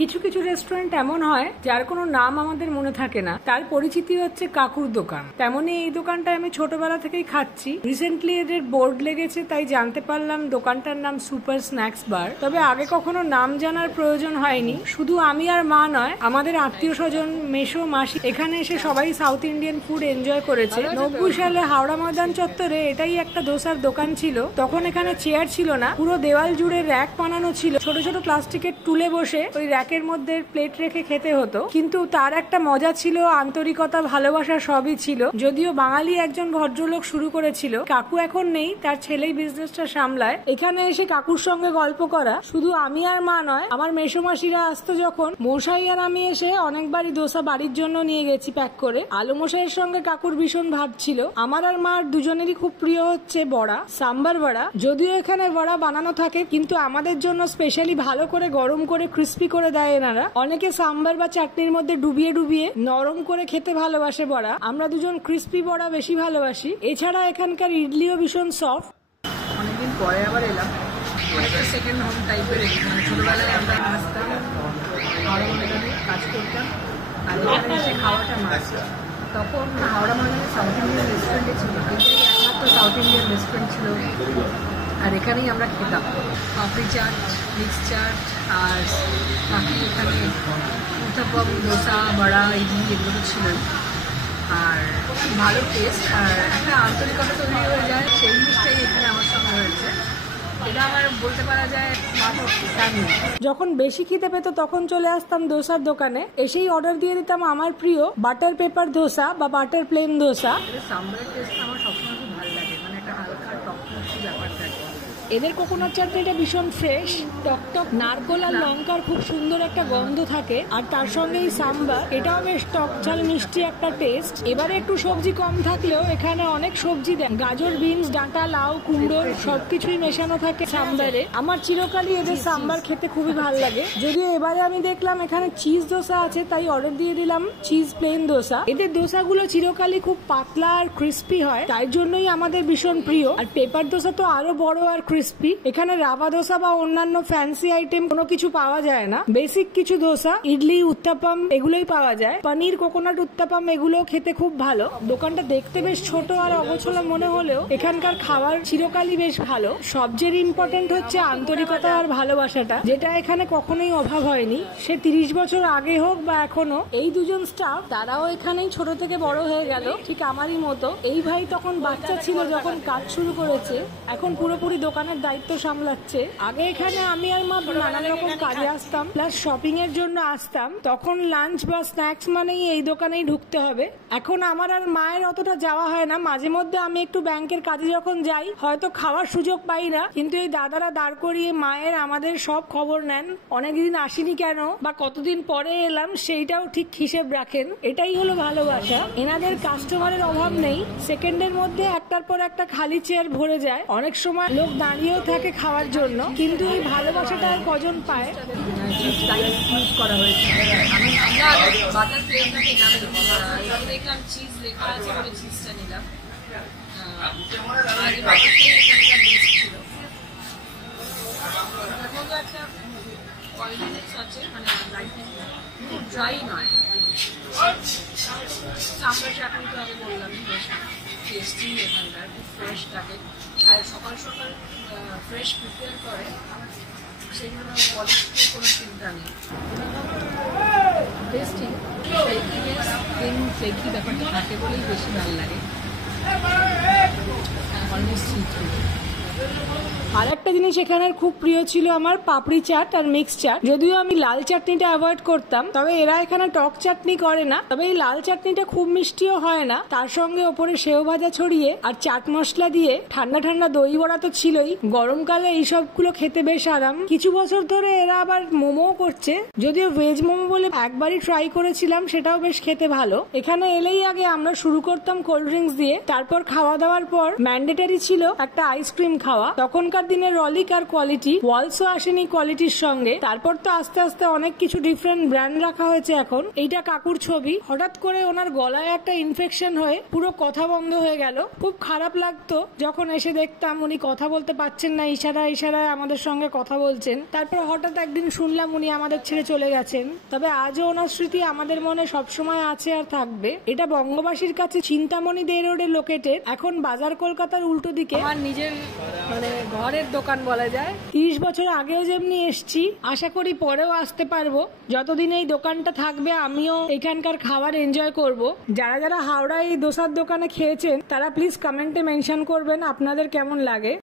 কিছু কিছু রেস্টুরেন্ট এমন হয় যার কোনো নাম আমাদের মনে থাকে না, তার পরিচিতি হচ্ছে কাকুর দোকান। তেমনি এই দোকানটা আমি ছোটবেলা থেকেই খাচ্ছি। রিসেন্টলি এদের বোর্ড লেগেছে তাই জানতে পারলাম দোকানটার নাম সুপার স্ন্যাক্স বার। তবে আগে কখনো নাম জানার প্রয়োজন হয়নি। শুধু আমি আর মা নয়, আমাদের আত্মীয় স্বজন, মেশো, মাসি এখানে এসে সবাই সাউথ ইন্ডিয়ান ফুড এনজয় করেছে। 90 সালে হাওড়া ময়দান চত্বরে এটাই একটা দোসার দোকান ছিল। তখন এখানে চেয়ার ছিল না, পুরো দেওয়াল জুড়ে র্যাক বানানো ছিল। ছোট ছোট প্লাস্টিকের টুলে বসে ওই র্যাকের মধ্যে প্লেট রেখে খেতে হতো। কিন্তু তার একটা মজা ছিল, আন্তরিকতা, ভালোবাসা সবই ছিল। যদিও বাঙালি একজন ভদ্রলোক শুরু করেছিল, কাকু এখন নেই, তার ছেলেই বিজনেসটা সামলায়। এখানে এসে কাকুর সঙ্গে গল্প করা শুধু আমি আর মা নয়, আমার মেসোমাসিরা আসতো যখন, মশাই আর আমি এসে অনেকবারই দোসা বাড়ির জন্য নিয়ে গেছি প্যাক করে। আলু মশাইয়ের সঙ্গে কাকুর ভীষণ ভাব ছিল। আমার আর মার দুজনেরই খুব প্রিয় হচ্ছে বড়া, সাম্বার বড়া। যদিও এখানে বড়া বানানো থাকে কিন্তু আমাদের জন্য স্পেশালি ভালো করে গরম করে ক্রিস্পি করে দেয় এনারা। অনেকে সাম্বার বা চাটনির মধ্যে ডুবিয়ে ডুবিয়ে নরম করে খেতে ভালোবাসে বড়া, আমরা দুজন ক্রিস্পি বড়া বেশি ভালোবাসি। এছাড়া এখানকার ইডলিও ভীষণ সফট। অনেকদিন পরে আবার এলাম, অনেকটা সেকেন্ড হোম টাইপের। মানে ছোটবেলায় আমরা আসতাম, হাওড়া ময়দানে কাজ করতাম, আর এখানে এসে খাওয়াটা মাছ। তখন হাওড়া ময়দানে সাউথ ইন্ডিয়ান রেস্টুরেন্টে ছিল, এটাই একমাত্র সাউথ ইন্ডিয়ান রেস্টুরেন্ট ছিল, আর এখানেই আমরা খেতাম। পাপড়ি চাট, মিক্স চাট, আর বাকি এখানে উত্তাপম, দোসা, বড়া, ইডলি এগুলো ছিল। আর ভালো টেস্ট আর একটা আন্তরিকতা তৈরি হয়ে যায়, সেই জিনিসটাই এখানে আমার সঙ্গে হয়েছে। এটা আমার বলতে পারা যায়। যখন বেশি খিদে পেত তখন চলে আসতাম দোসার দোকানে, এসেই অর্ডার দিয়ে দিতাম আমার প্রিয় বাটার পেপার দোসা বা বাটার প্লেন দোসা। সাম্বারের টেস্টটা আমার সবসময় খুব ভালো লাগে, মানে একটা হালকা টক মিষ্টি ব্যাপার থাকে। এদের কোকোনাট চাটনিটা ভীষণ ফ্রেশ, টকটক নারকোল আর লঙ্কার খুব সুন্দর একটা গন্ধ থাকে। আর তার সঙ্গে এই সাম্বার, এটাও বেশ টক ঝাল মিষ্টি একটা টেস্ট। এবারে একটু সবজি কম থাকলেও এখানে অনেক সবজি দেয়, গাজর, বিনস, ডাঁটা, লাউ, কুমড়ো সবকিছুই মেশানো থাকে সাম্বারে। আমার চিরকালই এদের সাম্বার খেতে খুবই ভালো লাগে। যদিও এবারে আমি দেখলাম এখানে চিজ দোসা আছে, তাই অর্ডার দিয়ে দিলাম চিজ প্লেন দোসা। এদের দোসাগুলো চিরকালই খুব পাতলা আর ক্রিস্পি হয়, তাই জন্যই আমাদের ভীষণ প্রিয়। আর পেপার দোসা তো আরো বড় আর ক্রিস্পি। এখানে রাভা দোসা বা অন্যান্য ফ্যান্সি আইটেম কোনো কিছু পাওয়া যায় না। বেসিক কিছু দোসা, ইডলি, উত্তাপাম এগুলোই পাওয়া যায়। পনির, কোকোনাট উত্তাপাম এগুলো খেতে খুব ভালো। দোকানটা দেখতে বেশ ছোট আর অগোছালো মনে হলেও এখানকার খাবার চিরকালই বেশ ভালো। সবচেয়ে ইম্পর্টেন্ট হচ্ছে আন্তরিকতা আর ভালোবাসাটা, যেটা এখানে কখনোই অভাব হয়নি। সে 30 বছর আগে হোক বা এখনো। এই দুজন স্টাফ, তারাও এখানেই ছোট থেকে বড় হয়ে গেল, ঠিক আমারই মতো। এই ভাই তখন বাচ্চা ছিল যখন কাজ শুরু করেছে, এখন পুরোপুরি দোকানের দায়িত্ব সামলাচ্ছে। আগে এখানে আমি আর মা নানান রকম কাজে আসতাম, প্লাস শপিং এর জন্য আসতাম। তখন লাঞ্চ বা স্ন্যাক্স মানেই এই দোকানেই ঢুকতে হবে। এখন আমার আর মায়ের অতটা যাওয়া হয় না। মাঝে মধ্যে আমি একটু ব্যাংকের কাজে যখন যাই, হয়তো খাওয়ার সুযোগ পাই না, কিন্তু এই দাদারা দাঁড় করিয়ে মায়ের, আমাদের সব খবর নেন। অনেকদিন আসিনি কেন বা কতদিন পরে এলাম সেইটাও ঠিক হিসেব রাখেন। এটাই হলো ভালোবাসা। এনাদের কাস্টমারের অভাব নেই, সেকেন্ডের মধ্যে একটার পর একটা খালি চেয়ার ভরে যায়। অনেক সময় লোক দাঁড়িয়েও থাকে খাওয়ার জন্য, কিন্তু এই ভালোবাসাটা আর কজন পায়। করা হয়েছে দেখলাম চিজ লেখা আছে বলে চিজটা নিলাম। ড্রাই নয়, চামড়া চাটনি তো আমি বললাম বেশ টেস্টি, এখানকার খুব ফ্রেশ থাকে। আর সকাল সকাল ফ্রেশ প্রিপেয়ার করে, সেই জন্য কোয়ালিটির কোনো চিন্তা নেই। টেস্টি, ফ্লেকি ব্যাপারটা থাকে বলেই বেশি ভালো লাগে। অলমোস্ট আর একটা জিনিস এখানের খুব প্রিয় ছিল আমার, পাপড়ি চাট আর মিক্স চাট। যদিও আমি লাল চাটনিটা অ্যাভয়েড করতাম, তবে এরা এখানে টক চাটনি করে না। তবে এই লাল চাটনিটা খুব মিষ্টিও হয় না, তার সঙ্গে ওপরে সেও ভাজা ছড়িয়ে আর চাট মশলা দিয়ে ঠান্ডা ঠান্ডা দই বড়া তো ছিলই। গরমকালে এই সবগুলো খেতে বেশ আরাম। কিছু বছর ধরে এরা আবার মোমো করছে, যদিও ভেজ মোমো বলে একবারই ট্রাই করেছিলাম, সেটাও বেশ খেতে ভালো। এখানে এলেই আগে আমরা শুরু করতাম কোল্ড ড্রিঙ্কস দিয়ে, তারপর খাওয়া দাওয়ার পর ম্যান্ডেটারি ছিল একটা আইসক্রিম খাওয়া। খাওয়া। তখনকার দিনে রলিক আর কোয়ালিটি ওয়ালসও আসেনি কোয়ালিটির সঙ্গে। তারপর তো আস্তে আস্তে অনেক কিছু ডিফারেন্ট ব্র্যান্ড রাখা হয়েছে এখন। এইটা কাকুর ছবি। হঠাৎ করে ওনার গলায় একটা ইনফেকশন হয়ে পুরো কথা বন্ধ হয়ে গেল। খুব খারাপ লাগতো যখন এসে দেখতাম উনি কথা বলতে পারছেন না, ইশারায় ইশারায় আমাদের সঙ্গে কথা বলছেন। তারপর হঠাৎ একদিন শুনলাম উনি আমাদের ছেড়ে চলে গেছেন। তবে আজও ওনার স্মৃতি আমাদের মনে সবসময় আছে আর থাকবে। এটা বঙ্গবাসীর কাছে চিন্তামণি দে রোডে লোকেটেড। এখন বাজার কলকাতার উল্টো দিকে আমার নিজের ঘরের দোকান বলা যায়। 30 বছর আগেও যেমনি এসছি, আশা করি পরেও আসতে পারবো। যতদিন এই দোকানটা থাকবে আমিও এখানকার খাবার এনজয় করব। যারা যারা হাওড়া এই দোসার দোকানে খেয়েছেন তারা প্লিজ কমেন্টে মেনশন করবেন আপনাদের কেমন লাগে।